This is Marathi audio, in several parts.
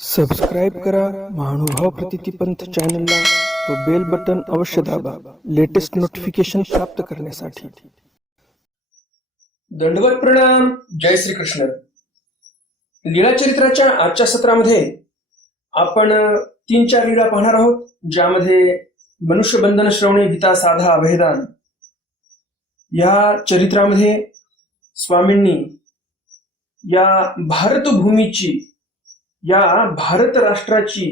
सबस्क्राईब करा महानुभाव प्रतितीपंथ चॅनलला व बेल बटन अवश्य दाबा लेटेस्ट नोटिफिकेशन प्राप्त करण्यासाठी। दंडवत प्रणाम। जय श्री कृष्ण। लीळा चरित्राच्या आजच्या सत्रामध्ये आपण 3-4 लीळा पाहणार आहोत, ज्यामध्ये मनुष्य बंधन श्रवणे भीता साधा अभयदान या चरित्रामध्ये स्वामींनी या भारतभूमीची, या भारत राष्ट्राची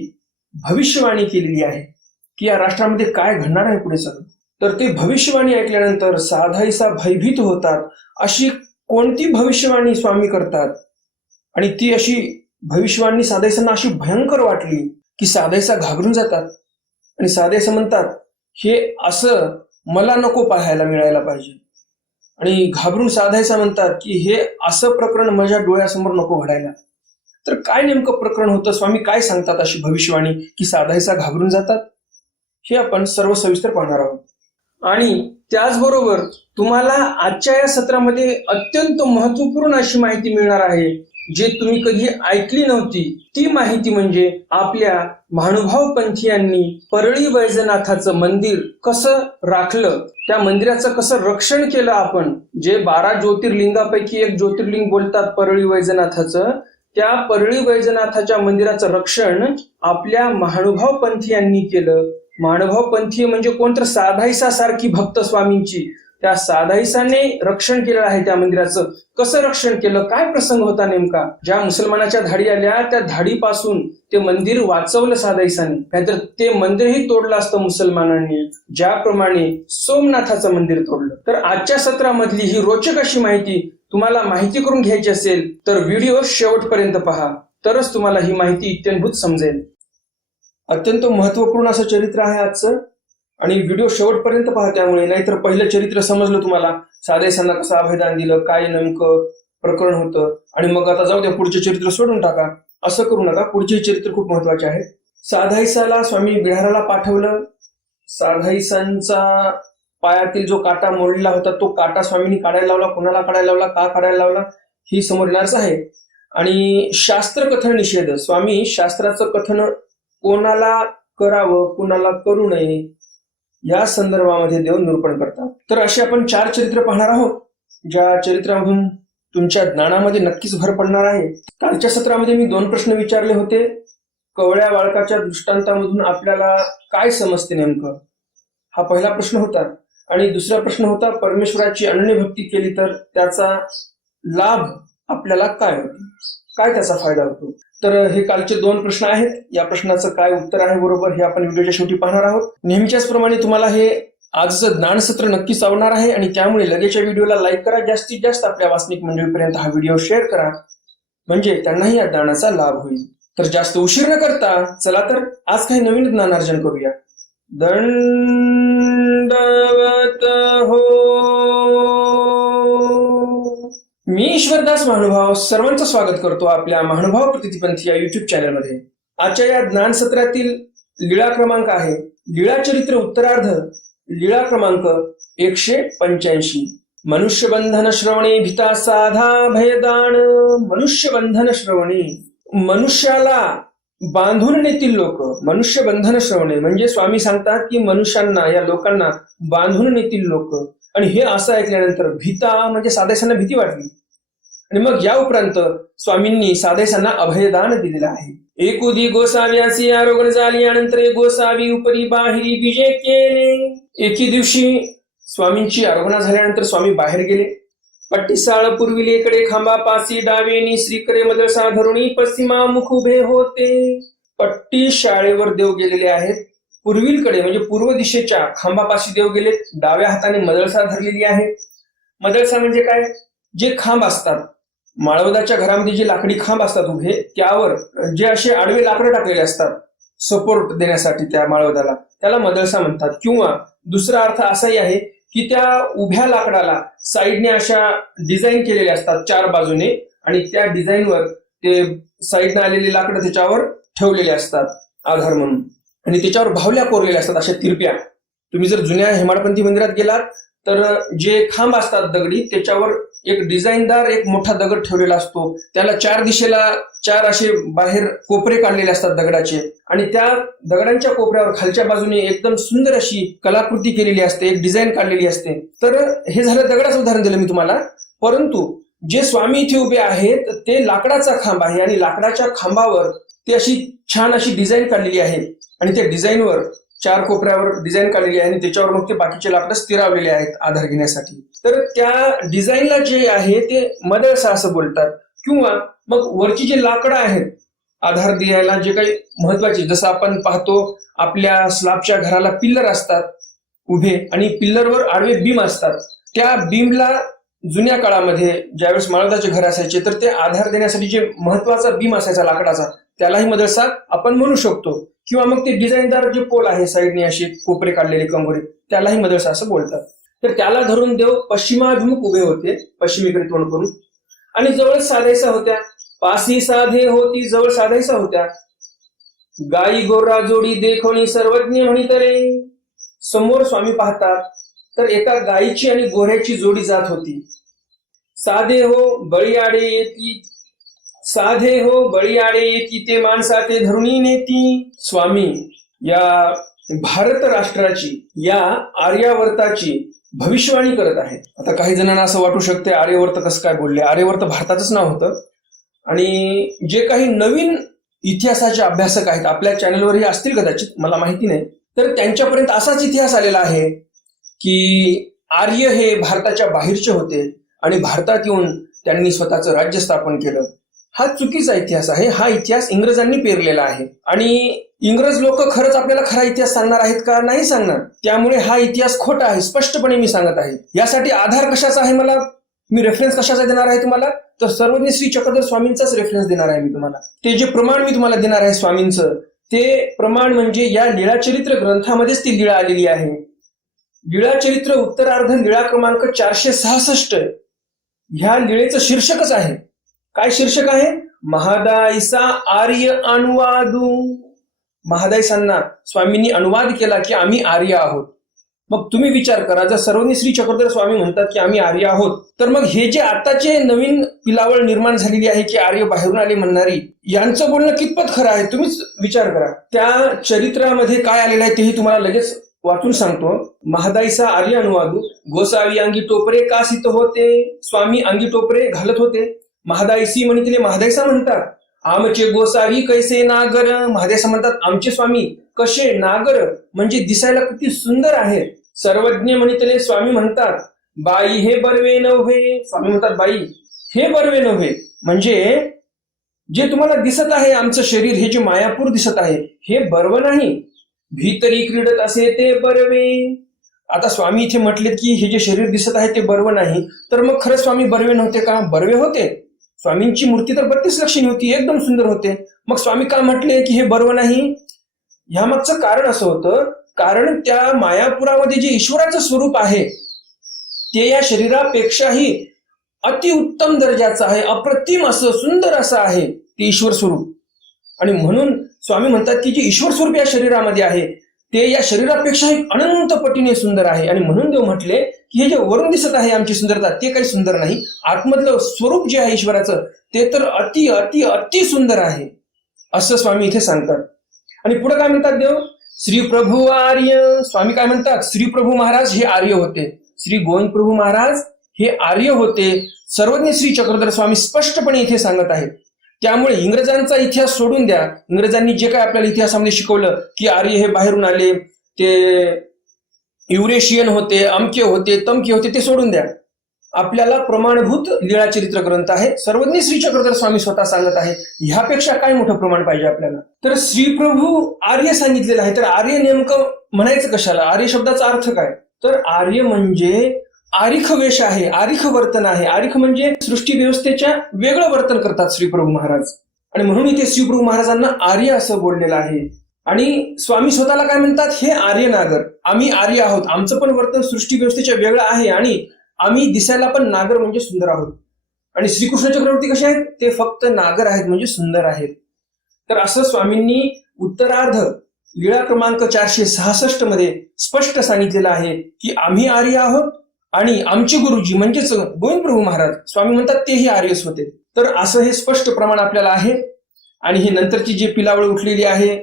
भविष्यवाणी केलेली आहे की या राष्ट्रामध्ये काय घडणार आहे पुढे चालून। तर ते भविष्यवाणी ऐकल्यानंतर साधायसा भयभीत होतात। अशी कोणती भविष्यवाणी स्वामी करतात आणि ती अशी भविष्यवाणी साधायसांना अशी भयंकर वाटली की साधायसा घाबरून जातात आणि साधायसा म्हणतात, हे असं मला नको पाहायला मिळायला पाहिजे। आणि घाबरून साधायसा म्हणतात की हे असं प्रकरण माझ्या डोळ्यासमोर नको घडायला। तर काय नेमकं प्रकरण होतं, स्वामी काय सांगतात अशी भविष्यवाणी की साधायसा घाबरून जातात, हे आपण सर्व सविस्तर पाहणार आहोत। आणि त्याचबरोबर तुम्हाला आजच्या या सत्रामध्ये अत्यंत महत्वपूर्ण अशी माहिती मिळणार आहे, जे तुम्ही कधी ऐकली नव्हती। ती माहिती म्हणजे आपल्या महानुभाव पंथीयांनी परळी वैजनाथाचं मंदिर कसं राखलं, त्या मंदिराचं कसं रक्षण केलं। आपण जे 12 ज्योतिर्लिंगापैकी एक ज्योतिर्लिंग बोलतात परळी वैजनाथाचं, त्या परळी वैजनाथाच्या मंदिराचं रक्षण आपल्या महानुभाव पंथीयांनी केलं। महानुभाव पंथी म्हणजे कोणतर साधायसा सारखी भक्त स्वामींची, त्या साधायसाने रक्षण केलेलं आहे त्या मंदिराचं। कसं रक्षण केलं, काय प्रसंग होता नेमका, ज्या मुसलमानाच्या धाडी आल्या त्या धाडीपासून ते मंदिर वाचवलं साधायसाने, नाहीतर ते मंदिरही तोडलं असतं मुसलमानांनी, ज्याप्रमाणे सोमनाथाचं मंदिर तोडलं। तर आजच्या सत्रामधली ही रोचक अशी माहिती तुम्हाला माहिती करून घ्यायची असेल तर व्हिडिओ शेवटपर्यंत पहा, तरच तुम्हाला ही माहिती इत्थंभूत समजेल। अत्यंत महत्वपूर्ण असं चरित्र आहे आजचं, आणि व्हिडिओ शेवटपर्यंत पहा त्यामुळे, नाहीतर पहिलं चरित्र समजलं तुम्हाला, साधायसांना कसं अभयदान दिलं, काय नेमकं प्रकरण होतं, आणि मग आता जाऊ द्या पुढचे चरित्र सोडून टाका, असं करू नका। पुढचे चरित्र खूप महत्वाचे आहे। साधायसाला स्वामी बिहाराला पाठवलं। साधायसांचा पायातील जो काटा मोडलेला होता तो काटा स्वामींनी काढायला लावला। कोणाला काढायला लावला, का काढायला लावला, ही समोर येणारच आहे। आणि शास्त्र कथन निषेध, स्वामी शास्त्राचं कथन कोणाला करावं कोणाला करू नये या संदर्भामध्ये देव निरूपण करतात। तर असे आपण 4 चरित्र पाहणार आहोत, ज्या चरित्रामधून तुमच्या ज्ञानामध्ये नक्कीच भर पडणार आहे। कालच्या सत्रामध्ये मी 2 प्रश्न विचारले होते। कवळ्या बाळकाच्या दृष्टांतामधून आपल्याला काय समजते नेमकं, हा पहिला प्रश्न होता। आणि दुसरा प्रश्न होता, परमेश्वराची अनन्य भक्ती केली तर त्याचा लाभ आपल्याला काय होतो, काय त्याचा फायदा होतो। तर हे कालचे 2 प्रश्न आहेत। या प्रश्नाचं काय उत्तर आहे बरोबर हे आपण व्हिडिओच्या शेवटी पाहणार आहोत। नेहमीच्याच प्रमाणे तुम्हाला हे आजचं ज्ञानसत्र नक्कीच आवडणार आहे, आणि त्यामुळे लगेचच्या व्हिडिओला लाईक करा, जास्तीत जास्त आपल्या वाचनिक मंडळीपर्यंत हा व्हिडिओ शेअर करा, म्हणजे त्यांनाही या ज्ञानाचा लाभ होईल। तर जास्त उशीर न करता चला तर आज काही नवीन ज्ञानार्जन करूया। दंडवत हो। मी ईश्वरदास महानुभाव सर्वांचं स्वागत करतो आपल्या महानुभाव प्रतितीपंथ या युट्यूब चॅनलमध्ये। आजच्या या ज्ञान सत्रातील लीळा क्रमांक आहे लीळा चरित्र उत्तरार्ध, लीळा क्रमांक 185। मनुष्य बंधन श्रवणे भीता साधा भयदान। मनुष्य बंधन श्रवणे, मनुष्याला बांधून नेतील लोक। मनुष्य बंधन श्रवणे म्हणजे स्वामी सांगतात की मनुष्यांना, या लोकांना बांधून नेतील लोक। आणि हे असं ऐकल्यानंतर भीता म्हणजे साधायसांना भीती वाटली, आणि मग या उपरांत स्वामींनी साधायसांना अभयदान दिलेलं आहे। एकुदी गोसाव्यासी आरोग्य झाली, यानंतर गोसावी उपरी बाहेरी विजय केले। एके दिवशी स्वामींची आरोग्य झाल्यानंतर स्वामी बाहेर गेले। पट्टीसाळ पूर्विलेकडे खांबापासी डावेनी श्रीकरे मदळसा धरुणी पश्चिमा मुख उभे होते। पट्टी शाळेवर देव गेलेले आहेत, पूर्वीकडे म्हणजे पूर्व दिशेच्या खांबापाशी देव गेले, डाव्या हाताने मदळसा धरलेली आहे। मदळसा म्हणजे काय, जे खांब असतात माळवदाच्या घरामध्ये, जे लाकडी खांब असतात उभे, त्यावर जे असे आडवे लाकडं टाकलेले असतात सपोर्ट देण्यासाठी त्या माळवदाला, त्याला मदळसा म्हणतात। किंवा दुसरा अर्थ असाही आहे की त्या उभ्या लाकडाला साईडने अशा डिझाईन केलेले असतात 4 बाजूने, आणि त्या डिझाईनवर ते साईडने आलेले लाकडं त्याच्यावर ठेवलेले असतात आधार म्हणून, आणि त्याच्यावर भावल्या कोरलेल्या असतात अशा तिरप्या। तुम्ही जर जुन्या हेमाडपंथी मंदिरात गेलात तर जे खांब असतात दगडी, त्याच्यावर एक डिझाईनदार एक मोठा दगड ठेवलेला असतो, त्याला 4 दिशेला 4 असे बाहेर कोपरे काढलेले असतात दगडाचे, आणि त्या दगडांच्या कोपऱ्यावर खालच्या बाजूने एकदम सुंदर अशी कलाकृती केलेली असते, एक डिझाईन काढलेली असते. तर हे झालं दगडाचं उदाहरण दिलं मी तुम्हाला. परंतु जे स्वामी इथे उभे आहेत ते लाकडाचा खांब आहे, आणि लाकडाच्या खांबावर ते अशी छान अशी डिझाईन काढलेली आहे, आणि त्या डिझाईनवर 4 कोपऱ्यावर डिझाईन काढलेली आहे, आणि त्याच्यावर मग ते बाकीचे लाकडं स्थिरावलेले आहेत आधार घेण्यासाठी. तर त्या डिझाईनला जे आहे ते मदळसा असं बोलतात. किंवा मग वरची जे लाकडं आहेत आधार द्यायला जे काही महत्वाचे, जसं आपण पाहतो आपल्या स्लॅबच्या घराला पिल्लर असतात उभे, आणि पिल्लरवर आडवे बीम असतात. त्या बीमला जुन्या काळामध्ये ज्यावेळेस माळवदाचे घर असायचे तर ते आधार देण्यासाठी जे महत्वाचा बीम असायचा लाकडाचा, त्यालाही मदरसा आपण म्हणू शकतो. किंवा मग ते डिझाईनदार जे पोल आहे साईडने असे कोपरे काढलेले कंगोरे, त्यालाही मदरसा असं बोलतात. तर त्याला धरून देव पश्चिमाभिमुख उभे होते, पश्चिमेकडे तोंड करून, आणि जवळ साधायचा होत्या. पासी साधे होती, जवळ साधायचा होत्या. गाई गोरा जोडी देखोनी सर्वज्ञ म्हणितरे. समोर स्वामी पाहतात तर एका गायीची आणि गोऱ्याची जोडी जात होती. साधे हो बळीआडे येती, साधे हो बळीआडे येती, ते माणसाचे धरुणी नेती. स्वामी या भारत राष्ट्राची, या आर्यावर्ताची भविष्यवाणी करत आहेत. आता काही जणांना असं वाटू शकते आर्यवर्त कसं काय बोलले. आर्यवर्त भारताचंच नाव होतं, आणि जे काही नवीन इतिहासाचे अभ्यासक आहेत आपल्या चॅनलवरही असतील कदाचित, मला माहिती नाही, तर त्यांच्यापर्यंत असाच इतिहास आलेला आहे की आर्य हे भारताच्या बाहेरचे होते आणि भारतात येऊन त्यांनी स्वतःचं राज्य स्थापन केलं. हा चुकीचा इतिहास आहे. हा इतिहास इंग्रजांनी पेरलेला आहे, आणि इंग्रज लोक खरंच आपल्याला खरा इतिहास सांगणार आहेत का? नाही सांगणार. त्यामुळे हा इतिहास खोटा आहे, स्पष्टपणे मी सांगत आहे. यासाठी आधार कशाचा आहे, मला मी रेफरन्स कशाचा देणार आहे तुम्हाला, तर सर्वज्ञ श्री चक्रधर स्वामींचाच रेफरन्स देणार आहे मी तुम्हाला. ते जे प्रमाण मी तुम्हाला देणार आहे स्वामींचं, ते प्रमाण म्हणजे या लीळाचरित्र ग्रंथामध्येच ती लीळा आलेली आहे. लीळाचरित्र उत्तरार्ध लीळा क्रमांक 466. ह्या लीळेचं शीर्षकच आहे. काय शीर्षक आहे? महादाईसा आर्य अनुवादू. महादाईसांना स्वामींनी अनुवाद केला की आम्ही आर्य आहोत. मग तुम्ही विचार करा, जर सर्वज्ञ श्री चक्रधर स्वामी म्हणतात की आम्ही आर्य आहोत, तर मग हे जे आताचे नवीन पिलावळ निर्माण झालेली आहे की आर्य बाहेरून आले म्हणणारी, यांचं बोलणं कितपत खरं आहे तुम्हीच विचार करा. त्या चरित्रामध्ये काय आलेलं आहे तेही तुम्हाला लगेच वाचून सांगतो. महादाईसा आर्य अनुवादू. गोसावी अंगी टोपरे कासित होते. स्वामी अंगी टोपरे घालत होते. महादाईसी म्हणितले महादाईसा म्हणतात. आमचे गोसावी कैसे नागर. महादाईसा म्हणतात आमचे स्वामी कसे नागर, म्हणजे दिसायला किती सुंदर आहे. सर्वज्ञ म्हणितले स्वामी म्हणतात बाई हे बरवे नव्हे. स्वामी म्हणतात बाई हे बरवे नव्हे, म्हणजे जे तुम्हाला दिसत आहे आमचं शरीर, हे जे मायापूर दिसत आहे हे बरव नाही. भीतरी क्रीडत असे ते बरवे. आता स्वामी इथे म्हटलेत की हे जे शरीर दिसत आहे ते बरव नाही, तर मग खरं स्वामी बरवे नव्हते का? बरवे होते. स्वामींची मूर्ती तर 32 लक्षणी होती, एकदम सुंदर होते. मग स्वामी का म्हटले की हे बरव नाही? ह्यामागचं कारण असं होतं, कारण त्या मायापुरामध्ये जे ईश्वराचं स्वरूप आहे ते या शरीरापेक्षाही अतिउत्तम दर्जाचं आहे, अप्रतिम असं सुंदर असं आहे ते ईश्वर स्वरूप. आणि म्हणून स्वामी म्हणतात की जे ईश्वर स्वरूप या शरीरामध्ये आहे ते या शरीरापेक्षाही अनंत पटीने सुंदर आहे. आणि म्हणून देव म्हटले की हे जे वरून दिसत आहे आमची सुंदरता ते काही सुंदर नाही, आतमधलं स्वरूप जे आहे ईश्वराचं ते तर अति अति अति सुंदर आहे, असं स्वामी इथे सांगतात. आणि पुढे काय म्हणतात देव? श्री प्रभू आर्य. स्वामी काय म्हणतात? श्री प्रभू महाराज हे आर्य होते. श्री गोविंद प्रभू महाराज हे आर्य होते. सर्वज्ञ श्री चक्रधर स्वामी स्पष्टपणे इथे सांगत आहेत. त्यामुळे इंग्रजांचा इतिहास सोडून द्या. इंग्रजांनी जे काय आपल्याला इतिहासामध्ये शिकवलं की आर्य हे बाहेरून आले, ते युरेशियन होते, अमके होते, तमके होते, ते सोडून द्या. आपल्याला प्रमाणभूत लीळाचरित्र ग्रंथ आहे, सर्वज्ञ श्री चक्रधर स्वामी स्वतः सांगत आहे. ह्यापेक्षा काय मोठं प्रमाण पाहिजे आपल्याला? तर श्रीप्रभू आर्य सांगितलेलं आहे. तर आर्य नेमकं म्हणायचं कशाला? आर्य शब्दाचा अर्थ काय? तर आर्य म्हणजे आरिख वेश आहे, आरिख वर्तन आहे. आरिख म्हणजे सृष्टी व्यवस्थेच्या वेगळं वर्तन करतात श्रीप्रभू महाराज, आणि म्हणून इथे श्रीप्रभू महाराजांना आर्य असं बोललेलं आहे. आणि स्वामी स्वतःला काय म्हणतात? हे आर्य नागर, आम्ही आर्य आहोत, आमचं पण वर्तन सृष्टी व्यवस्थेच्या वेगळं आहे, आणि आम्ही दिसायला पण नागर म्हणजे सुंदर आहोत. आणि श्रीकृष्णाच्या प्रवृत्ती कशा आहेत? ते फक्त नागर आहेत म्हणजे सुंदर आहेत. तर असं स्वामींनी उत्तरार्ध लीळा क्रमांक 466 मध्ये स्पष्ट सांगितलेलं आहे की आम्ही आर्य आहोत आणि आमचे गुरुजी म्हणजेच गोविंद प्रभू महाराज स्वामी म्हणतात तेही आर्यच होते. तर असं हे स्पष्ट प्रमाण आपल्याला आहे. आणि ही नंतरची जी पिलावळ उठलेली आहे,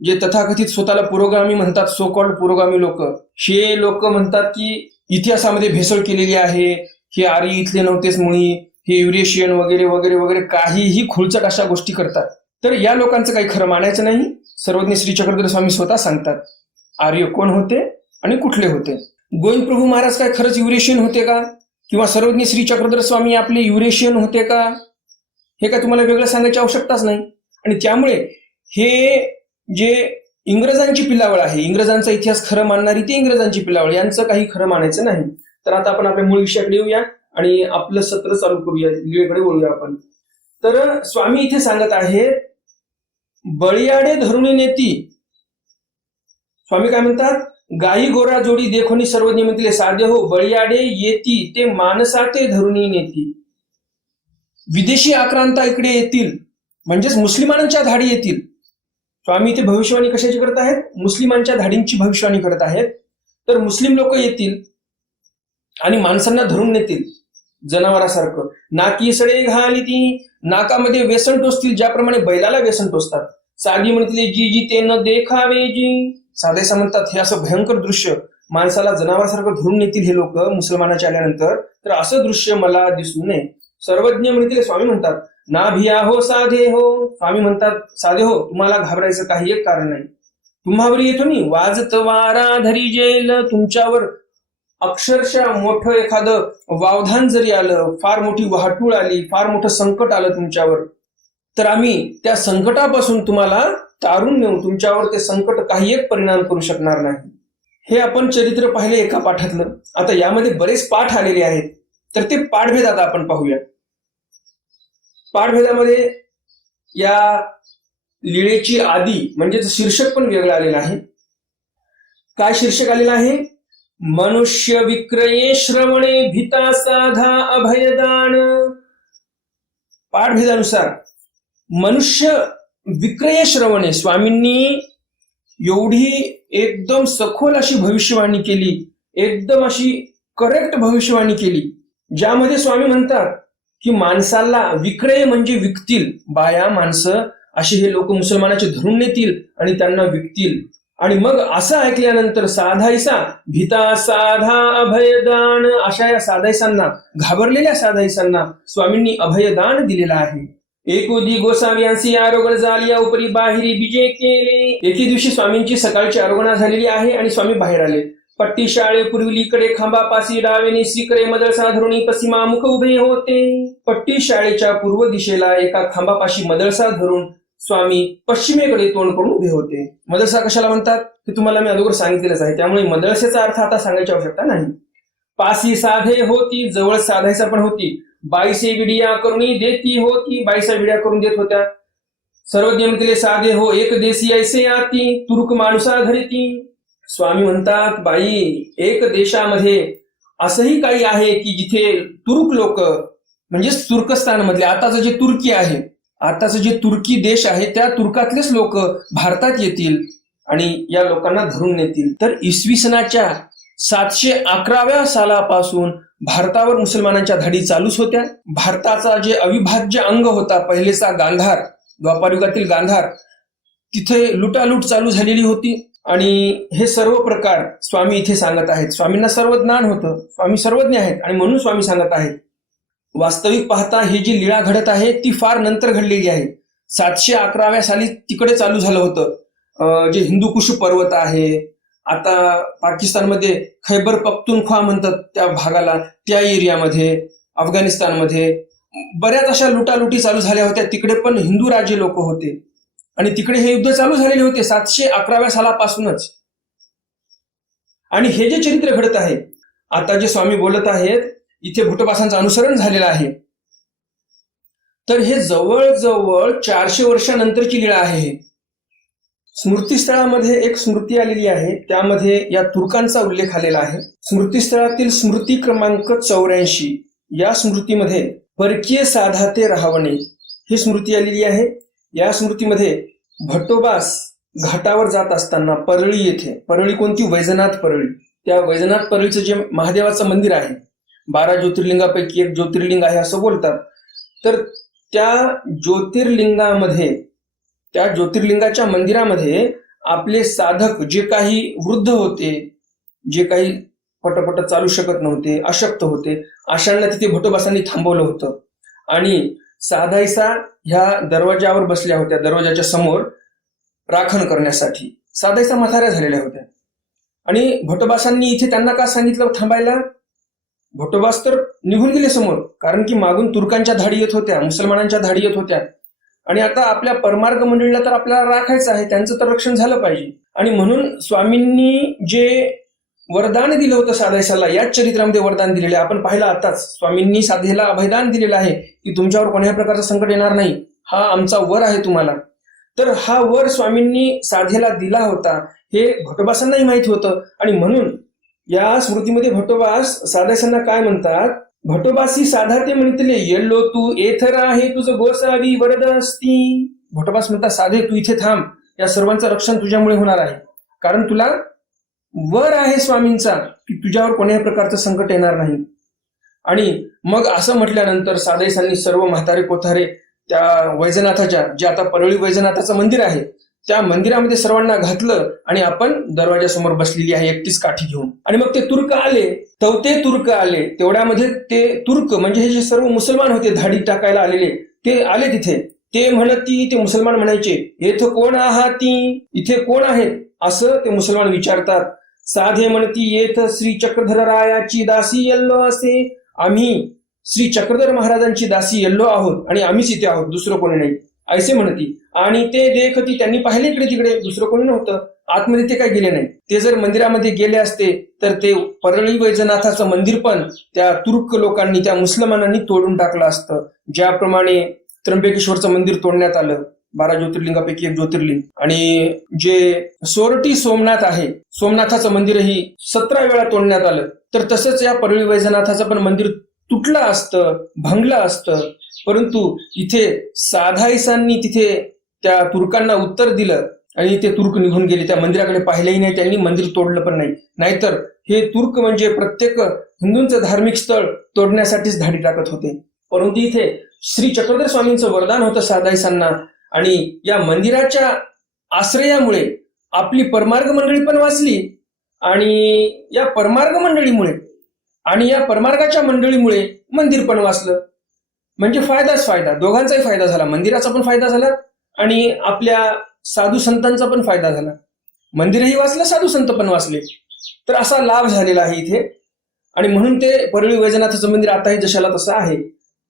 जे तथाकथित स्वतःला पुरोगामी म्हणतात, सो कॉल्ड पुरोगामी लोक, हे लोक म्हणतात की इतिहासामध्ये भेसळ केलेली आहे, हे आर्य इथले नव्हतेच मुळी, हे युरेशियन वगैरे वगैरे वगैरे काहीही खुळचट अशा गोष्टी करतात. तर या लोकांचं काही खरं मानायचं नाही. सर्वज्ञ श्री चक्रधर स्वामी स्वतः सांगतात आर्य कोण होते आणि कुठले होते. गोविंद प्रभू महाराज काय खरंच युरेशियन होते का, किंवा सर्वज्ञ श्री चक्रधर स्वामी आपले युरेशियन होते का, हे काय तुम्हाला वेगळं सांगायची आवश्यकताच नाही. आणि त्यामुळे हे जे इंग्रजांची पिलावळ आहे, इंग्रजांचा इतिहास खरं मानणारी ती इंग्रजांची पिलावळ, यांचं काही खरं मानायचं नाही. तर आता आपण आपल्या मूळ विषयाकडे येऊया आणि आपलं सत्र चालू करूया, लीळेकडे बोलूया आपण. तर स्वामी इथे सांगत आहेत, बळीयाडे धरुणी नेती. स्वामी काय म्हणतात, गाई गोरा जोडी देखोनी सर्वज्ञ म्हणतील साधे हो, बळीयाडे येती ते माणसाते धरुणी नेती. विदेशी आक्रांता इकडे येतील, म्हणजेच मुस्लिमांच्या धाडी येतील. स्वामी इथे भविष्यवाणी कशाची करत आहेत, मुस्लिमांच्या धाडींची भविष्यवाणी करत आहेत. तर मुस्लिम लोक येतील आणि माणसांना धरून नेतील जनावरासारखं. नाकी सडे घाली ती, नाकामध्ये व्यसन टोचतील, ज्याप्रमाणे बैलाला व्यसन टोचतात. साधी म्हणतील जी जी ते न देखावे जी. साधेसा म्हणतात हे असं भयंकर दृश्य, माणसाला जनावरासारखं धरून नेतील हे लोक मुसलमानाच्या आल्यानंतर, तर असं दृश्य मला दिसू नये. सर्वज्ञ म्हणतील स्वामी म्हणतात, ना भिया हो साधे हो. स्वामी म्हणतात साधे हो, तुम्हाला घाबरायचं काही एक कारण नाही. तुम्हावर येतो नि वाजत वारा धरी जेल. तुमच्यावर अक्षरशः मोठं एखादं वावधान जरी आलं, फार मोठी वाहतूळ आली, फार मोठं संकट आलं तुमच्यावर, तर आम्ही त्या संकटापासून तुम्हाला तारून नेऊ, तुमच्यावर ते संकट काही एक परिणाम करू शकणार नाही. हे आपण चरित्र पाहिले एका पाठातलं. आता यामध्ये बरेच पाठ आलेले आहेत, तर ते पाठभेद आता आपण पाहूया. पाठभेदामध्ये या लीळेची आदी म्हणजेच शीर्षक पण वेगळं आलेलं आहे. काय शीर्षक आलेलं आहे, मनुष्य विक्रये श्रवणे भीता साधा अभयदान. पाठभेदानुसार मनुष्य विक्रय श्रवणे, स्वामींनी एवढी एकदम सखोल अशी भविष्यवाणी केली, एकदम अशी करेक्ट भविष्यवाणी केली, ज्यामध्ये स्वामी म्हणतात की माणसाला विक्रय म्हणजे विकतील, बाया माणसं अशी हे लोक मुसलमानाचे धरून नेतील आणि त्यांना विकतील. आणि मग असं ऐकल्यानंतर साधायसा भीता साधा अभयदान, अशा या साधायसांना, घाबरलेल्या साधायसांना स्वामींनी अभयदान दिलेलं आहे. एकोदी गोसाव्यांसी आरोग्य झाल्या उपरी बाहेरी विजय केले. एके दिवशी स्वामींची सकाळची आरोगणा झालेली आहे आणि स्वामी बाहेर आले. पट्टी शाळे पूर्वीकडे खांबापासी डावेने श्रीकडे मदळसा धरुणी पश्चिमामुख उभे होते. पट्टी शाळेच्या पूर्व दिशेला एका खांबापाशी मदळसा धरून स्वामी पश्चिमेकडे तोंड करून उभे होते. मदळसा कशाला म्हणतात ते तुम्हाला मी अगोदर सांगितलेलंच आहे, त्यामुळे मदळसेचा अर्थ आता सांगायची आवश्यकता नाही. पासी साधे होती, जवळ साधायचा पण होती. बाईसे विडिया करुणी देती होती, बाईसा विड्या करून देत होत्या. सर्वज्ञ म्हणतील साधे हो, एक देशी ऐसे आती तुर्क माणूसा धरिती. स्वामी म्हणतात बाई, एक देशामध्ये असंही काही आहे की जिथे तुर्क लोक, म्हणजेच तुर्कस्तान मधले आताचं जे तुर्की आहे, आताचं जे तुर्की देश आहे, त्या तुर्कातलेच लोक भारतात येतील आणि या लोकांना धरून नेतील. तर इसवी सनाच्या 711व्या सालापासून भारतावर मुसलमानांच्या धाडी चालूच होत्या. भारताचा जे अविभाज्य अंग होता पहिलेचा गांधार, द्वापारयुगातील गांधार, तिथे लुटालूट चालू झालेली होती. आणि हे सर्व प्रकार स्वामी इथे सांगत आहेत. स्वामींना सर्व ज्ञान होतं, स्वामी सर्वज्ञ आहेत आणि म्हणून स्वामी सांगत आहेत. वास्तविक पाहता ही जी लीळा घडत आहे ती फार नंतर घडलेली आहे. 711व्या साली तिकडे चालू झालं होतं. जे हिंदुकुश पर्वत आहे, आता पाकिस्तानमध्ये खैबर पख्तूनख्वा म्हणतात त्या भागाला, त्या एरियामध्ये, अफगाणिस्तानमध्ये बऱ्याच अशा लुटालुटी चालू झाल्या होत्या. तिकडे पण हिंदू राजे लोक होते आणि तिकडे हे युद्ध चालू झालेले होते 711व्या सालापासूनच. आणि हे जे चरित्र घडत आहे, आता जे स्वामी बोलत आहेत, इथे भूतपासांचं अनुसरण झालेलं आहे. तर हे जवळजवळ 400 वर्षानंतरची लीळा आहे. स्मृतीस्थळामध्ये एक स्मृती आलेली आहे, त्यामध्ये या तुर्कांचा उल्लेख आलेला आहे. स्मृतीस्थळातील स्मृती क्रमांक 84 या स्मृतीमध्ये परकीय साधाते राहावणे ही स्मृती आलेली आहे. या स्मृतीमध्ये भट्टोबास घाटावर जात असताना परळी येथे, परळी कोणती, वैजनाथ परळी, त्या वैजनाथ परळीचं जे महादेवाचं मंदिर आहे, 12 ज्योतिर्लिंगापैकी एक ज्योतिर्लिंग आहे असं बोलतात. तर त्या ज्योतिर्लिंगाच्या मंदिरामध्ये आपले साधक जे काही वृद्ध होते, जे काही पटपट चालू शकत नव्हते, अशक्त होते, अशांना तिथे भटोबासांनी थांबवलं होतं. आणि साधायसा ह्या दरवाजावर बसल्या होत्या, दरवाजाच्या समोर राखण करण्यासाठी. साधायसा म्हाताऱ्या झालेल्या होत्या आणि भटोबासांनी इथे त्यांना का सांगितलं थांबायला? भटोबास तर निघून गेले समोर, कारण की मागून तुर्कांच्या धाडी येत होत्या, मुसलमानांच्या धाडी येत होत्या आणि आता आपल्या परमार्ग मंडळीला तर आपल्याला राखायचं आहे, त्यांचं तर रक्षण झालं पाहिजे. आणि म्हणून स्वामींनी जे वरदान दिलं होतं साधायसाला, याच चरित्रामध्ये वरदान दिलेलं आहे. आपण पाहिलं आताच, स्वामींनी साधेला अभयदान दिलेलं आहे की तुमच्यावर कोणत्याही प्रकारचं संकट येणार नाही, हा आमचा वर आहे तुम्हाला. तर हा वर स्वामींनी साधेला दिला होता हे भटोबासांनाही माहित होतं. आणि म्हणून या स्मृतीमध्ये भटोबास साधायसांना काय म्हणतात? भटोबासी साधा ते म्हणतले, येल्लो तू एथर आहे तुझं गोसावी वरद असती. भटोबास म्हणतात, साधे तू इथे थांब, या सर्वांचं रक्षण तुझ्यामुळे होणार आहे, कारण तुला वर आहे स्वामींचा की तुझ्यावर कोणत्याही प्रकारचं संकट येणार नाही. आणि मग असं म्हटल्यानंतर साधायसांनी सर्व म्हातारे कोठारे त्या वैजनाथाच्या, जे आता परळी वैजनाथाचं मंदिर आहे, त्या मंदिरामध्ये सर्वांना घातलं आणि आपण दरवाजासमोर बसलेली आहे एकटीच काठी घेऊन. आणि मग ते तुर्क आले, तुर्क आले. तेवढ्यामध्ये ते तुर्क म्हणजे हे जे सर्व मुसलमान होते धाडी टाकायला आलेले, ते आले तिथे. ते म्हणती, ते मुसलमान म्हणायचे, इथं कोण आहात, इथे कोण आहेत असं ते मुसलमान विचारतात. साधे म्हणती, येथ श्री चक्रधर रायाची दासी येल्लो असे, आम्ही श्री चक्रधर महाराजांची दासी येल्लो आहोत आणि आम्हीच इथे आहोत, दुसरं कोणी नाही ऐसे म्हणती. आणि ते देखती, त्यांनी पाहिले इकडे तिकडे, दुसरं कोणी नव्हतं. आतमध्ये ते काय गेले नाही. ते जर मंदिरामध्ये गेले असते तर ते परळी वैजनाथाचं मंदिर पण त्या तुर्क लोकांनी, त्या मुसलमानांनी तोडून टाकलं असतं. ज्याप्रमाणे त्र्यंबकेश्वरचं मंदिर तोडण्यात आलं, 12 ज्योतिर्लिंगापैकी एक ज्योतिर्लिंग. आणि जे सोरटी सोमनाथ आहे, सोमनाथाचं मंदिरही 17 वेळा तोडण्यात आलं. तर तसंच या परळी वैजनाथाचं पण मंदिर तुटलं असतं, भंगलं असतं. परंतु इथे साधायसांनी तिथे त्या तुर्कांना उत्तर दिलं आणि ते तुर्क निघून गेले. त्या मंदिराकडे पाहिलेही नाही, त्यांनी मंदिर तोडलं पण नाही. नाहीतर हे तुर्क म्हणजे प्रत्येक हिंदूंचं धार्मिक स्थळ तोडण्यासाठीच धाडी टाकत होते. परंतु इथे श्री चक्रधर स्वामींचं वरदान होतं साधायसांना. आणि या मंदिराच्या आश्रयामुळे आपली परमार्ग मंडळी पण वाचली आणि या परमार्ग मंडळीमुळे आणि या परमार्गाच्या मंडळीमुळे मंदिर पण वाचलं. म्हणजे फायदाच फायदा, दोघांचाही फायदा झाला. मंदिराचा पण फायदा झाला आणि आपल्या साधू संतांचा पण फायदा झाला. मंदिरही वाचलं, साधू संत पण वाचले. तर असा लाभ झालेला आहे इथे. आणि म्हणून ते परळी वैजनाथाचं मंदिर आताही जशाला तसं आहे.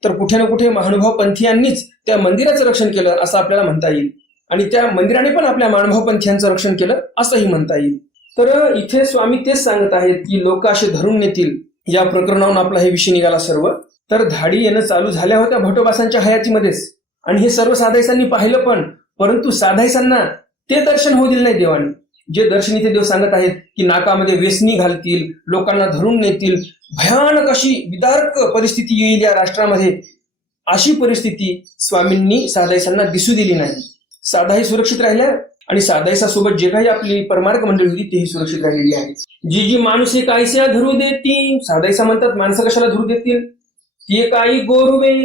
तर कुठे ना कुठे महानुभाव पंथीयांनीच त्या मंदिराचं रक्षण केलं असं आपल्याला म्हणता येईल. आणि त्या मंदिराने पण आपल्या महानुभाव पंथीयांचं रक्षण केलं असंही म्हणता येईल. तर इथे स्वामी तेच सांगत आहेत की लोक असे धरून नेतील. या प्रकरणावरून आपला हे विषय निघाला सर्व. तर धाडी येणं चालू झाल्या होत्या भटोबासांच्या हयातीमध्येच आणि हे सर्व साधायसांनी पाहिलं पण. परंतु साधायसांना ते दर्शन होऊ दिलं नाही देवाने. जे दर्शन इथे देव सांगत आहेत की नाकामध्ये वेसणी घालतील, लोकांना धरून नेतील, भयानक अशी विदारक परिस्थिती येईल या राष्ट्रामध्ये, अशी परिस्थिती स्वामींनी साधायसांना दिसू दिली नाही. साधाही सुरक्षित राहिल्या आणि साधायसा सोबत जे काही आपली परमार्ग मंडळी होती तेही सुरक्षित राहिलेली आहे. जी माणसे कायस्या धरू देतील, साधायसा म्हणतात माणसं कशाला धरू देतील, ते काही गोरुवे,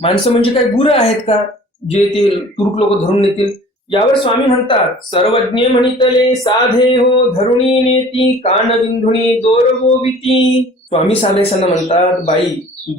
माणसं म्हणजे काय गुरं आहेत का जे ते तुर्क लोक धरून नेतील. यावर स्वामी म्हणतात, सर्वज्ञ म्हणितले साधे हो धरुणी नेती, कान बिंधुणी दोर गोविती. स्वामी साधायसांना म्हणतात, बाई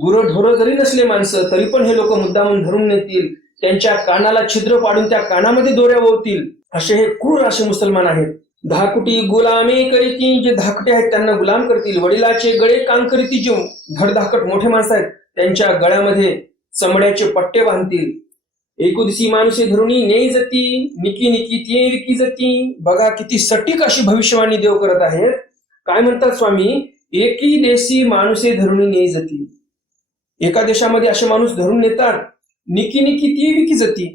गुरं ढोरं जरी नसले माणसं तरी पण हे लोक मुद्दामून धरून नेतील, त्यांच्या कानाला छिद्र पाडून त्या कानामध्ये दोऱ्या ओवतील. असे हे क्रूर असे मुसलमान आहेत. धाकुटी गुलामे करीती, जे धाकटे आहेत त्यांना गुलाम करतील. वडिलाचे गळे काम करीती, जे धडधाकट मोठे माणसं आहेत त्यांच्या गळ्यामध्ये चमड्याचे पट्टे बांधतील. एकुदिसी माणसे धरुणी नेई जती, निकी निकी ती विकी जती. बघा किती सटीक अशी भविष्यवाणी देव करत आहेत. काय म्हणतात स्वामी, एकी देशी माणसे धरुणी नेई जती. एका देशामध्ये असे माणूस धरून नेतात. निकी निकी ती विकी जती.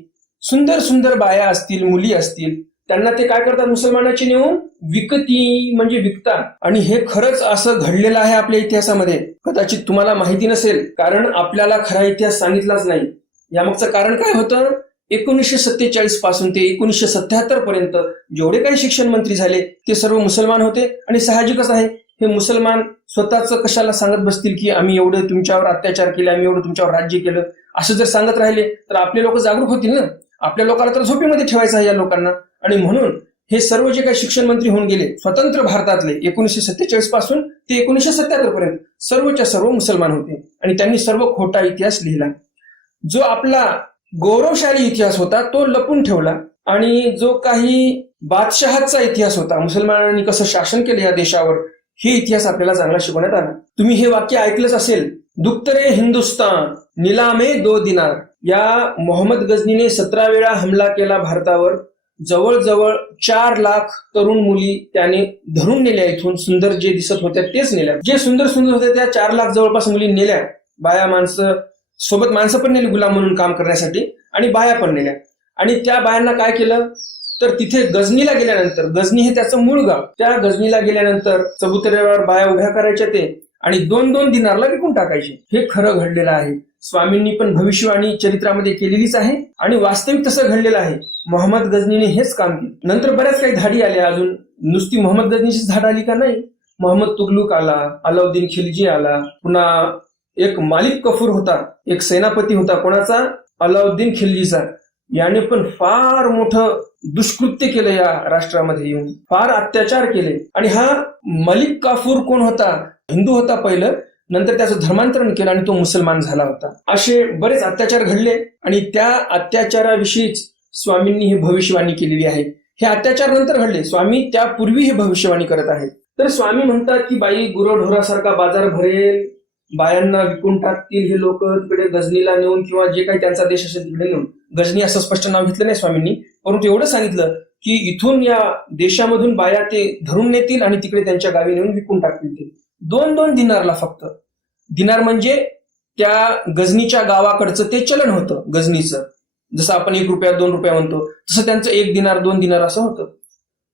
सुंदर सुंदर बाया असतील, मुली असतील, त्यांना ते काय करतात, मुसलमानाची नेऊन विकती म्हणजे विकतात. आणि हे खरंच असं घडलेलं आहे आपल्या इतिहासामध्ये. कदाचित तुम्हाला माहिती नसेल, कारण आपल्याला खरा इतिहास सांगितलाच नाही. यामागचं कारण काय होतं, 1947 पासून ते 1977 पर्यंत जेवढे काही शिक्षण मंत्री झाले ते सर्व मुसलमान होते. आणि साहजिकच आहे, हे मुसलमान स्वतःच कशाला सांगत बसतील की आम्ही एवढं तुमच्यावर अत्याचार केले, आम्ही एवढं तुमच्यावर राज्य केलं, असं जर सांगत राहिले तर आपले लोक जागरूक होतील ना. आपल्या लोकांना तर झोपेमध्ये ठेवायचं आहे या लोकांना. आणि म्हणून हे सर्व जे काही शिक्षण मंत्री होऊन गेले स्वतंत्र भारतातले 1947 पासून ते 1977 पर्यंत सर्वच्या सर्व मुसलमान होते आणि त्यांनी सर्व खोटा इतिहास लिहिला. जो आपला गौरवशाली इतिहास होता तो लपून ठेवला आणि जो काही बादशहाचा इतिहास होता, मुसलमानांनी कसं शासन केलं या देशावर, हे इतिहास आपल्याला चांगला शिकवण्यात आला. तुम्ही हे वाक्य ऐकलंच असेल, दुख्तरे हिंदुस्तान निलामे 2 दिनार. या मोहम्मद गझनीने 17 वेळा हमला केला भारतावर. जवळजवळ 4 लाख तरुण मुली त्याने धरून नेल्या इथून. सुंदर जे दिसत होत्या तेच नेल्या, जे सुंदर सुंदर होत्या त्या 4 लाख जवळपास मुली नेल्या. बाया माणसं सोबत, माणसं पण नेली गुलाम म्हणून काम करण्यासाठी आणि बाया पण नेल्या. आणि त्या बायांना काय केलं तर तिथे गझनीला गेल्यानंतर, गझनी हे त्याचं मूळ गाव, त्या गझनीला गेल्यानंतर चबुतऱ्यावर बाया उभ्या करायच्या ते आणि 2-2 दिनारला विकून टाकायचे. हे खरं घडलेलं आहे. स्वामींनी पण भविष्यवाणी चरित्रामध्ये केलेलीच आहे आणि वास्तविक तसं घडलेलं आहे. मोहम्मद गझनीने हेच काम केलं. नंतर बऱ्याच काही धाडी आल्या, अजून नुसती मोहम्मद गझनीचीच धाड आली का नाही. मोहम्मद तुगलुक आला, अलाउद्दीन खिलजी आला, पुन्हा एक मालिक कफूर होता, एक सेनापती होता कोणाचा, अलाउद्दीन खिलजीचा. याने पण फार मोठं दुष्कृत्य केलं या राष्ट्रामध्ये येऊन, फार अत्याचार केले. आणि हा मलिक काफूर कोण होता, हिंदू होता पहिलं, नंतर त्याचं धर्मांतरण केलं आणि तो मुसलमान झाला होता. असे बरेच अत्याचार घडले आणि त्या अत्याचाराविषयीच स्वामींनी ही भविष्यवाणी केलेली आहे. हे अत्याचार नंतर घडले, स्वामी त्यापूर्वी हे भविष्यवाणी करत आहेत. तर स्वामी म्हणतात की बाई गुरढोरासारखा बाजार भरेल, बायांना विकून टाकतील हे लोक तिकडे गझनीला नेऊन, किंवा जे काही त्यांचा देश असेल तिकडे नेऊन. गझनी असं स्पष्ट नाव घेतलं नाही स्वामींनी, परंतु एवढं सांगितलं की इथून या देशामधून बाया ते धरून नेतील आणि तिकडे त्यांच्या गावी नेऊन विकून टाकतील. ते 2-2 दिनारला फक्त. दिनार म्हणजे त्या गझनीच्या गावाकडचं ते चलन होतं गझनीचं. जसं आपण 1 रुपया 2 रुपया म्हणतो तसं त्यांचं 1 दिनार 2 दिनार असं होतं.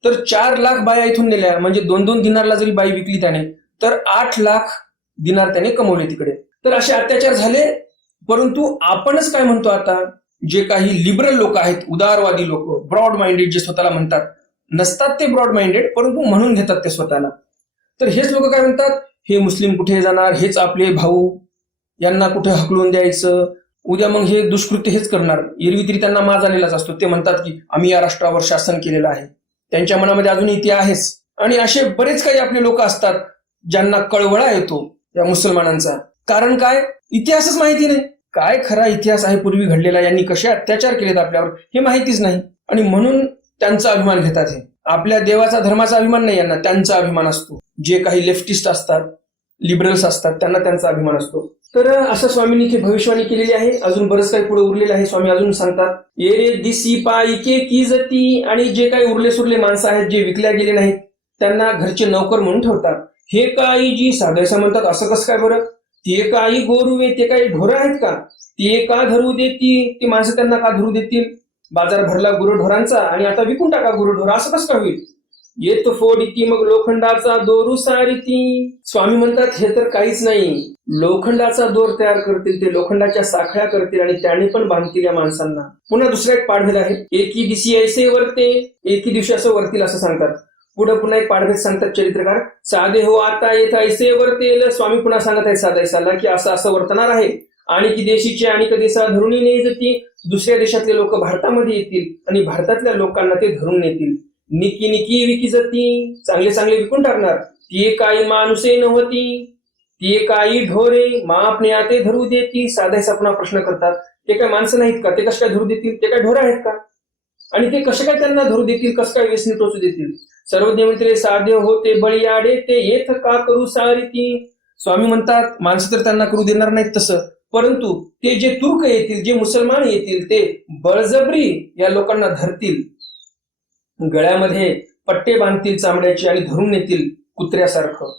तर 4 लाख बाया इथून नेल्या म्हणजे 2-2 दिनारला जरी बाई विकली त्याने तर 8 लाख दिनार त्याने कमवले तिकडे. तर असे अत्याचार झाले. परंतु आपणच काय म्हणतो आता, जे काही लिबरल लोक आहेत, उदारवादी लोक, ब्रॉड माइंडेड जे स्वतःला म्हणतात, नसतात ते ब्रॉड माइंडेड परंतु म्हणून घेतात ते स्वतःला. तर हेच लोक काय म्हणतात, हे मुस्लिम कुठे जाणार, हेच आपले भाऊ, यांना कुठे हकलून द्यायचं, उद्या मग हे दुष्कृत्य हेच करणार. एरवी तरी त्यांना माज आलेलाच असतो. ते म्हणतात की आम्ही या राष्ट्रावर शासन केलेलं आहे. त्यांच्या मनामध्ये अजूनही ते आहेच. आणि असे बरेच काही आपले लोक असतात ज्यांना कळवळा येतो या मुसलमानांचा. कारण काय, इतिहासच माहिती नाही. काय खरा इतिहास आहे पूर्वी घडलेला, यांनी कसे अत्याचार केलेत आपल्यावर हे माहितीच नाही. आणि म्हणून त्यांचा अभिमान घेतात. हे आपल्या देवाचा धर्माचा अभिमान नाही यांना, त्यांचा अभिमान असतो. जे काही लेफ्टिस्ट असतात, लिबरल्स असतात, त्यांना त्यांचा अभिमान असतो. तर असं स्वामींनी इथे भविष्यवाणी केलेली आहे. अजून बरंच काही पुढे उरलेलं आहे. स्वामी अजून सांगतात, ये रे दिसी पाईके की जती. आणि जे काही उरले सुरले माणसं आहेत जे विकल्या गेले नाहीत त्यांना घरचे नौकर म्हणून ठेवतात. हे काही जी साधायचं म्हणतात, असं कसं काय बरं, ते काही गोरुवे, ते काही ढोरं आहेत का, ते का धरू देतील, ती माणसं त्यांना का धरू देतील. बाजार भरला गुरढोरांचा आणि आता विकून टाका गुरढोर, असं कसं काय होईल. येत फोडीती मग लोखंडाचा दोरू सारीती. स्वामी म्हणतात हे तर काहीच नाही, लोखंडाचा दोर तयार करतील, ते लोखंडाच्या साखळ्या करतील आणि त्याने पण बांधतील या माणसांना. पुन्हा दुसरा एक पाढभेद आहे, एकी दिवशी ऐसे वरते, एकी दिवशी असं वरतील असं सांगतात. पुढे पुन्हा एक पाढभेद सांगतात चरित्रकार, साधे हो आता येत ऐसे वर्तेल. स्वामी पुन्हा सांगत आहेत साधायसाला की असं असं वर्तणार आहे. आणि की देशीचे आणि देशा धरून नेजती. दुसऱ्या देशातले लोक भारतामध्ये येतील आणि भारतातल्या लोकांना ते धरून नेतील. निकी निकी विकी जती, चांगले चांगले विकून टाकणार. ती काही माणुसे नव्हती, ती काही ढोरे मापणे आते धरू देती. साधायचा पुन्हा प्रश्न करतात, ते काय माणसं नाहीत का, ते कसं काय धरू देतील, ते काय ढोरं आहेत का, आणि ते कसे काय त्यांना धरू देतील, कसं काय व्यसनी टोचू देतील. सर्वज्ञ म्हणते साधे होते बळीयाडे, ते येत का करू सारीती. स्वामी म्हणतात माणसं तर त्यांना करू देणार नाहीत तसं, परंतु ते जे तुर्क येतील, जे मुसलमान येतील, ते बळजबरी या लोकांना धरतील, गळ्यामध्ये पट्टे बांधतील चामड्याचे आणि धरून नेतील कुत्र्यासारखं.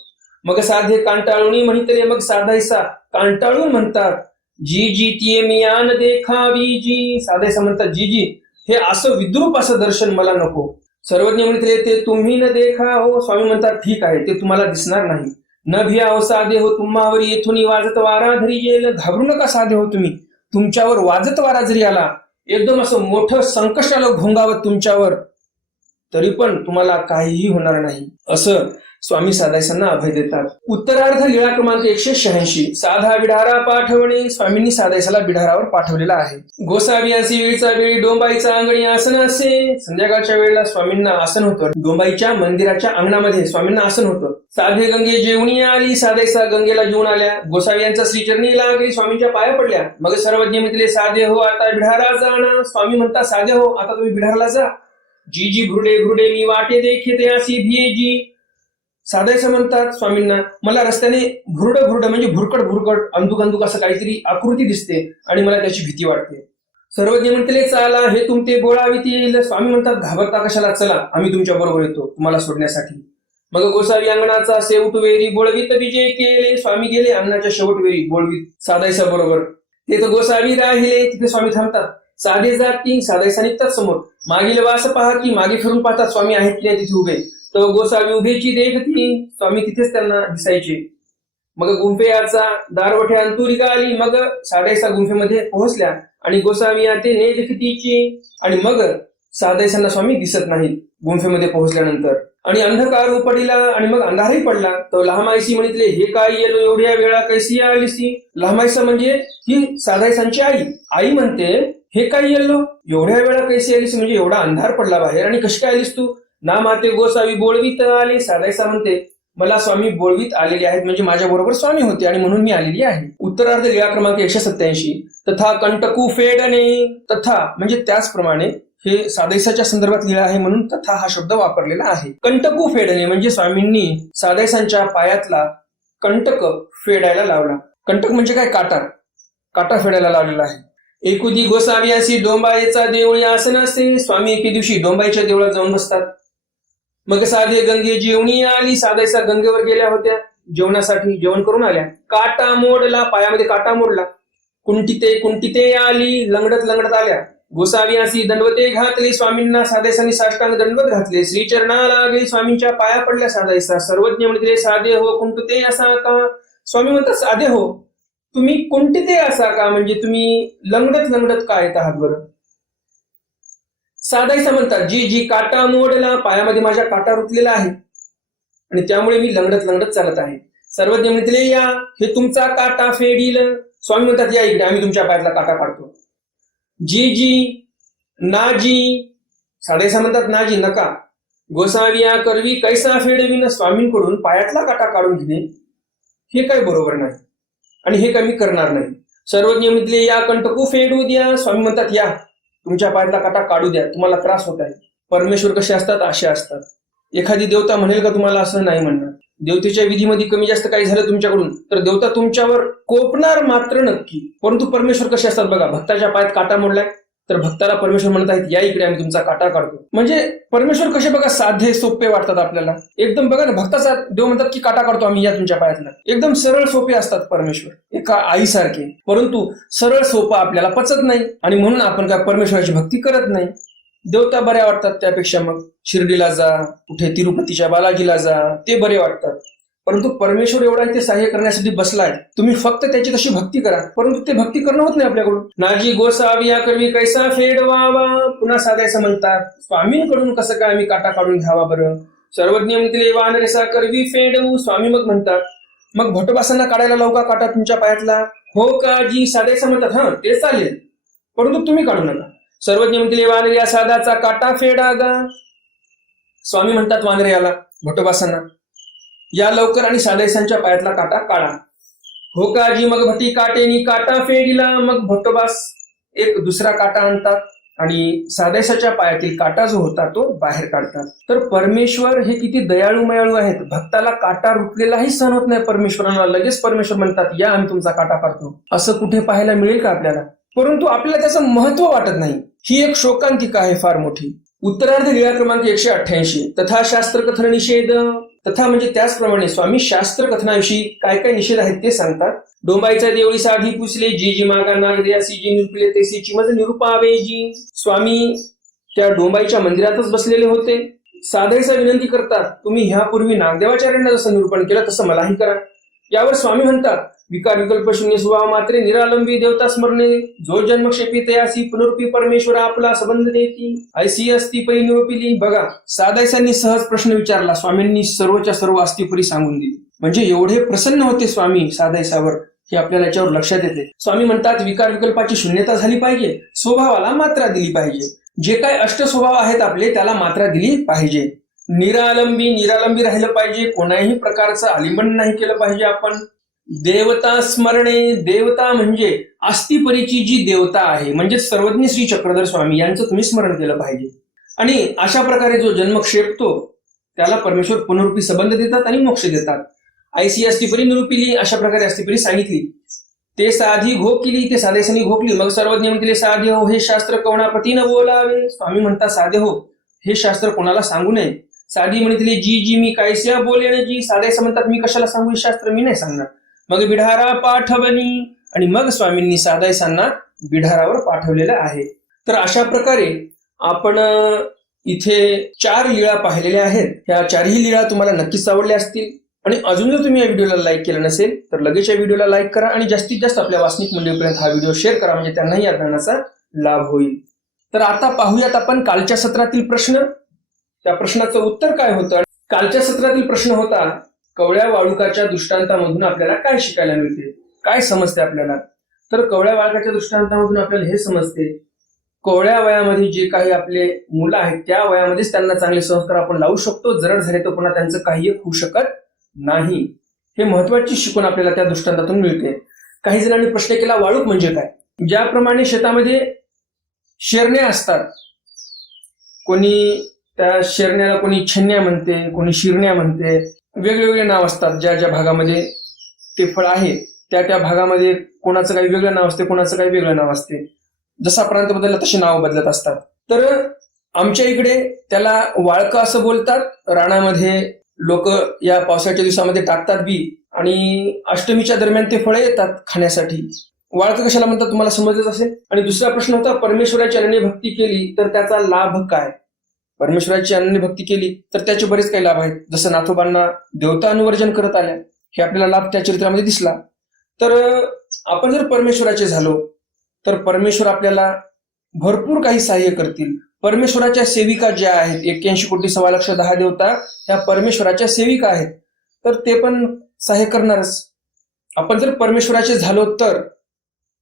मग साधे कांटाळून म्हणतले, मग साधायसा कांटाळून म्हणतात, जी जी ती मियान देखावी जी. साधायसा म्हणतात जी जी, हे असं विद्रूप असं दर्शन मला नको. सर्वज्ञ म्हणते ते तुम्ही न देखा हो. स्वामी म्हणतात ठीक आहे, ते तुम्हाला दिसणार नाही. न भिया हो साधे हो, तुम्हावर येथून वाजत वारा धरी येईल. घाबरू नका साधे हो तुम्ही, तुमच्यावर वाजत वारा जरी आला, एकदम असं मोठं संकट आलं घोंगावत तुमच्यावर, तरी पण तुम्हाला काहीही होणार नाही. असं स्वामी सादाईसांना अभय देतात. उत्तरार्ध लीळा क्रमांक 186 साधा बिढारा पाठवणे. स्वामींनी सादाईसाला बिढारावर पाठवलेला आहे. गोसावी असी वेळचा वेळी डोंबाईचा अंगणी आसन असे. संध्याकाळच्या वेळेला स्वामींना आसन होतं. डोंबाईच्या मंदिराच्या अंगणामध्ये स्वामींना आसन होतं. साधे गंगे जेवणी आली. सादाईसा गंगेला जेवून आल्या. गोसावी यांचा श्रीचरणी लागली. स्वामींच्या पाया पडल्या. मग सर्वज्ञ म्हटले साधे हो आता बिढारा जाणं. स्वामी म्हणतात साधे हो आता तुम्ही बिढाराला जा. जी जी भुरडे भुरडे मी वाटे देखते अशी भियेजी. साधायचं म्हणतात स्वामींना मला रस्त्याने भुरड म्हणजे भुरकट अंधुक असं काहीतरी आकृती दिसते आणि मला त्याची भीती वाटते. सर्वज्ञ म्हणतले चाला हे तुमचे बोळावीत येईल. स्वामी म्हणतात घाबरता कशाला, चला आम्ही तुमच्या बरोबर येतो तुम्हाला सोडण्यासाठी. मग गोसावी अंगणाचा शेवट वेरी बोळवीत विजय केले. स्वामी गेले अंगणाच्या शेवट वेरी बोळवीत साधायचा बरोबर. ते तर गोसावी राहिले. तिथे स्वामी थांबतात. साधे जाती साधायचा निघतात समोर. मागील वास पहा की मागे फिरून पाहतात स्वामी आहेत की नाही तिथे उभे. तर गोसावी उभेची देखती. स्वामी तिथेच त्यांना दिसायचे. मग गुंफेयाचा दारवठे अंतुरिका आली. मग साधायचा गुंफेमध्ये पोहोचल्या आणि गोसावी ते ने देखतीची. आणि मग साधायसांना स्वामी दिसत नाहीत गुंफेमध्ये पोहोचल्यानंतर. आणि अंधकार उपडीला आणि मग अंधारही पडला. तर लहामाईसी म्हणितले हे काय येलो एवढ्या वेळा कैसी आलीसी. लहामाईसा म्हणजे ही साधायसांची आई म्हणते हे काय येलो एवढ्या वेळा कैसी आलीस म्हणजे एवढा अंधार पडला बाहेर आणि कशी काय आलीस तू. ना माते गोसावी बोळवीत आली. साधायसा म्हणते मला स्वामी बोळवीत आलेले आहेत म्हणजे माझ्या बरोबर स्वामी होते आणि म्हणून मी आलेली आहे. उत्तरार्ध लीळा क्रमांक 187 तथा कंटकू फेडणे. तथा म्हणजे त्याचप्रमाणे हे साधायसाच्या संदर्भात लीळा आहे म्हणून तथा हा शब्द वापरलेला आहे. कंटकू फेडणे म्हणजे स्वामींनी साधायसांच्या पायातला कंटक फेडायला लावला. कंटक म्हणजे काय, काटा फेडायला लावलेला आहे. एकुदी गोसावी अशी डोंबाईचा देवळी आसन असते. स्वामी एके दिवशी डोंबाईच्या देवळात जाऊन बसतात. मग साधे गंगे जेवणी आली. साधायसा गंगेवर गेल्या होत्या जेवणासाठी. जेवण करून आल्या. काटा मोडला पायामध्ये काटा मोडला. कुंटिते आली. लंगडत आल्या. गोसावी अशी दंडवते घातली. स्वामींना साधायसांनी साष्टांग दंडवत घातले. श्रीचरणा लागली. स्वामींच्या पाया पडल्या साधायसा. सर्वज्ञ म्हणते साधे हो कुंटिते असा का. स्वामी म्हणतात साधे हो तुम्ही कुंटिते असा का म्हणजे तुम्ही लंगडत का येत आहात बरं. साधायसा म्हणतात जी काटा मोडला पायामध्ये माझ्या काटा रुतलेला आहे आणि त्यामुळे मी लंगडत चालत आहे. सर्वज्ञ म्हणते या हे तुमचा काटा फेडील. स्वामी म्हणतात या इकडे आम्ही तुमच्या पायातला काटा काढतो. जी नाजी. साधायसा म्हणतात नाजी नका. गोसाविया करवी कैसा फेडवीन. स्वामींकडून पायातला काटा काढून घेणे हे काही बरोबर नाही आणि हे कमी करणार नाही. सर्वज्ञ म्हटले या कंटकू फेडू द्या. स्वामी म्हणतात या तुमच्या पायातला काटा काढू द्या तुम्हाला त्रास होत आहे. परमेश्वर कसे असतात असे असतात. एखादी देवता म्हणेल का तुम्हाला असं नाही म्हणणार. देवतेच्या विधीमध्ये कमी जास्त काही झालं तुमच्याकडून तर देवता तुमच्यावर कोपणार मात्र नक्की. परंतु परमेश्वर कसे असतात बघा. भक्ताच्या पायात काटा मोडलाय तर भक्ताला परमेश्वर म्हणत आहेत या इकडे आम्ही तुमचा काटा काढतो. म्हणजे परमेश्वर कसे बघा साधे सोपे वाटतात आपल्याला. एकदम बघा ना भक्ताचा देव म्हणतात की काटा काढतो आम्ही या तुमच्या पायातला. एकदम सरळ सोपे असतात परमेश्वर एका आईसारखे. परंतु सरळ सोपं आपल्याला पचत नाही आणि म्हणून आपण काय परमेश्वराची भक्ती करत नाही. देवता बऱ्या वाटतात त्यापेक्षा मग शिर्डीला जा कुठे तिरुपतीच्या बालाजीला जा ते बरे वाटतात. परंतु परमेश्वर एवढा इथे सहाय्य करण्यासाठी बसलाय. तुम्ही फक्त त्याची तशी भक्ती करा. परंतु ते भक्ती करणं होत नाही आपल्याकडून. नाजी गोसावी या करवी कैसा फेडवावा. पुन्हा साधायचं म्हणतात स्वामींकडून कसं काय आम्ही काटा काढून घ्यावा बरं. सर्वज्ञ म्हणते वानरेसा करवी फेडवू. स्वामी मग म्हणतात मग भटबासांना काढायला लावू का काटा तुमच्या पायातला. हो का जी. साधायचं म्हणतात हा ते चालेल परंतु तुम्ही काढू नका. सर्वज्ञ म्हणते वानरे या साधाचा काटा फेडा गा. स्वामी म्हणतात वानरे याला भटबासांना या लवकर आणि साधायसांच्या पायातला काटा काढा. हो का जी. मग भटी काटेनी काटा फेडीला. मग भटबास एक दुसरा काटा आणतात आणि साधायसाच्या पायातील काटा जो होता तो बाहेर काढतात. तर परमेश्वर हे किती दयाळू मयाळू आहेत. भक्ताला काटा रुतलेलाही सहन होत नाही परमेश्वरांना. लगेच परमेश्वर म्हणतात या आम्ही तुमचा काटा काढतो. असं कुठे पाहायला मिळेल का आपल्याला. परंतु आपल्याला त्याचं महत्व वाटत नाही. ही एक शोकांतिका आहे फार मोठी. उत्तरार्ध लीळा क्रमांक 188 तथा शास्त्र कथन निषेध. तथा म्हणजे त्याचप्रमाणे स्वामी शास्त्र कथनाविषयी काय काय निषेध आहेत ते सांगतात. डोंबाईच्या देवळी साधी पुसले जी मागा नागदेयासी जी निरुपले तेसीची मज निरुपावे जी. स्वामी त्या डोंबाईच्या मंदिरातच बसलेले होते. साधायचा विनंती करतात तुम्ही ह्यापूर्वी नागदेवाचार्यांना जसं निरूपण केलं तसं मलाही करा. यावर स्वामी म्हणतात विकार विकल्प शून्य स्वभाव मात्रे निरालंबी देवता स्मरणे जो जन्मक्षेपी तयासी पुनरुपी परमेश्वर आपला संबंध देती ऐसी अस्ती परी निरोपिली. बघा, सादायसांनी सहज प्रश्न विचारला, स्वामींनी सर्वच्या सर्व अस्तीपरी सांगून दिली. म्हणजे एवढे प्रसन्न होते स्वामी सादायसावर हे आपल्याला याच्यावर लक्षात येते. स्वामी म्हणतात विकार विकल्पाची शून्यता झाली पाहिजे, स्वभावाला मात्रा दिली पाहिजे. जे काय अष्ट स्वभाव आहेत आपले त्याला मात्रा दिली पाहिजे. निरालंबी राहिलं पाहिजे, कोणाही प्रकारचं आलिंगन नाही केलं पाहिजे आपण. देवता स्मरणे, देवता म्हणजे अस्तिपरीची जी देवता आहे म्हणजे सर्वज्ञ श्री चक्रधर स्वामी यांचं तुम्ही स्मरण केलं पाहिजे. आणि अशा प्रकारे जो जन्म क्षेपतो त्याला परमेश्वर पुनरुपी संबंध देतात आणि मोक्ष देतात. ऐसी अस्तिपरी निरूपिली, अशा प्रकारे अस्तिपरी सांगितली. ते साधी घोकली, ते साधेसनी घोकली. मग सर्वज्ञ म्हणतील साधे हो हे शास्त्र कोणापती न बोलावे. स्वामी म्हणतात साधे हो हे शास्त्र कोणाला सांगू नये. साधी म्हणतील जी मी कायस्या बोलेन जी. साधेस म्हणतात मी कशाला सांगू हे शास्त्र, मी नाही सांगणार. मग बिढारा पाठवणी, आणि मग स्वामींनी सादायसांना बिढारावर पाठवलेलं आहे. तर अशा प्रकारे आपण इथे 4 लीळा पाहिलेल्या आहेत. ह्या 4ही लीळा तुम्हाला नक्कीच आवडल्या असतील. आणि अजून जर तुम्ही या व्हिडिओला लाईक केलं नसेल तर लगेच या व्हिडिओला लाईक करा आणि जास्तीत जास्त आपल्या वासनिक मंडळीपर्यंत हा व्हिडिओ शेअर करा, म्हणजे त्यांनाही या ज्ञानाचा लाभ होईल. तर आता पाहूयात आपण कालच्या सत्रातील प्रश्न. त्या प्रश्नाचं उत्तर काय होतं. कालच्या सत्रातील प्रश्न होता कवळ्या वाळुकाच्या दृष्टांतामधून आपल्याला काय शिकायला मिळते, काय समजते आपल्याला. तर कवळ्या वाळुकाच्या दृष्टांतामधून आपल्याला हे समजते, कवळ्या वयामध्ये जे काही आपले मुलं आहेत त्या वयामध्येच त्यांना चांगले संस्कार आपण लावू शकतो. जर झाले तर पुन्हा त्यांचं काही होऊ शकत नाही. हे महत्वाची शिकवण आपल्याला त्या दृष्टांतातून मिळते. काही जणांनी प्रश्न केला वाळूक म्हणजे काय. ज्याप्रमाणे शेतामध्ये शेरण्या असतात, कोणी त्या शेरण्याला कोणी छन्या म्हणते, कोणी शिरण्या म्हणते, वेगवेगळे नाव असतात. ज्या ज्या भागामध्ये ते फळ आहे त्या भागामध्ये कोणाचं काही वेगळं नाव असते, कोणाचं काही वेगळं नाव असते. जसा प्रांत बदलला तसे नाव बदलत असतात. तर आमच्या इकडे त्याला वाळकं असं बोलतात. रानामध्ये लोक या पावसाच्या दिवसामध्ये टाकतात बी आणि अष्टमीच्या दरम्यान ते फळे येतात खाण्यासाठी. वाळकं कशाला म्हणतात तुम्हाला समजलंच असेल. आणि दुसरा प्रश्न होता परमेश्वराची अनन्य भक्ती केली तर त्याचा लाभ काय. परमेश्वराची अनन्य भक्ती केली तर त्याचे बरेच काही लाभ आहेत. जसं नाथोबांना देवता अनुवर्जन करत आल्या, हे आपल्याला लाभ त्या चरित्रामध्ये दिसला. तर आपण जर परमेश्वराचे झालो तर परमेश्वर आपल्याला भरपूर काही सहाय्य करतील. परमेश्वराच्या सेविका ज्या आहेत 81 कोटी 1.25 देवता ह्या परमेश्वराच्या सेविका आहेत, तर ते पण सहाय्य करणारच. आपण जर परमेश्वराचे झालो तर,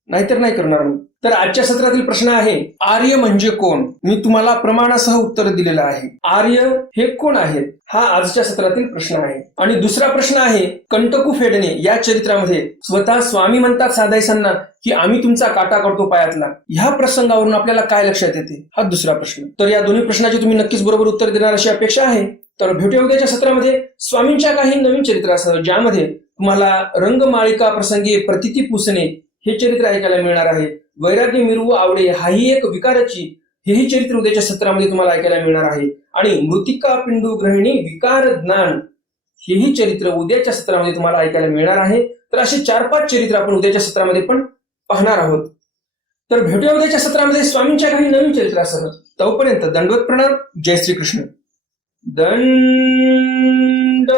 नाहीतर नाही करणार. तर आजच्या सत्रातील प्रश्न आहे आर्य म्हणजे कोण. मी तुम्हाला प्रमाणासह उत्तर दिलेलं आहे. आर्य हे कोण आहेत हा आजच्या सत्रातील प्रश्न आहे. आणि दुसरा प्रश्न आहे कंटकू फेडणे या चरित्रामध्ये स्वतः स्वामी म्हणतात सादायसांना की आम्ही तुमचा काटा करतो पायातला. ह्या प्रसंगावरून आपल्याला काय लक्षात येते हा दुसरा प्रश्न. तर या दोन्ही प्रश्नाचे तुम्ही नक्कीच बरोबर उत्तर देणार अशी अपेक्षा आहे. तर भेटूया उद्याच्या सत्रामध्ये स्वामींच्या काही नवीन चरित्रासह, ज्यामध्ये तुम्हाला रंगमाळिका प्रसंगी प्रतिती पुसणे हे चरित्र ऐकायला मिळणार आहे. वैराग्य मिरवू आवडे हाही एक विकाराची हेही चरित्र उद्याच्या सत्रामध्ये तुम्हाला ऐकायला मिळणार आहे. आणि मृतिका पिंडू ग्रहिणी विकार ज्ञान हेही चरित्र उद्याच्या सत्रामध्ये तुम्हाला ऐकायला मिळणार आहे. तर असे 4-5 चरित्र आपण उद्याच्या सत्रामध्ये पण पाहणार आहोत. तर भेटूया उद्याच्या सत्रामध्ये स्वामींच्या काही नवीन चरित्रासह. तोपर्यंत दंडवत प्रणाम. जय श्रीकृष्ण. दंड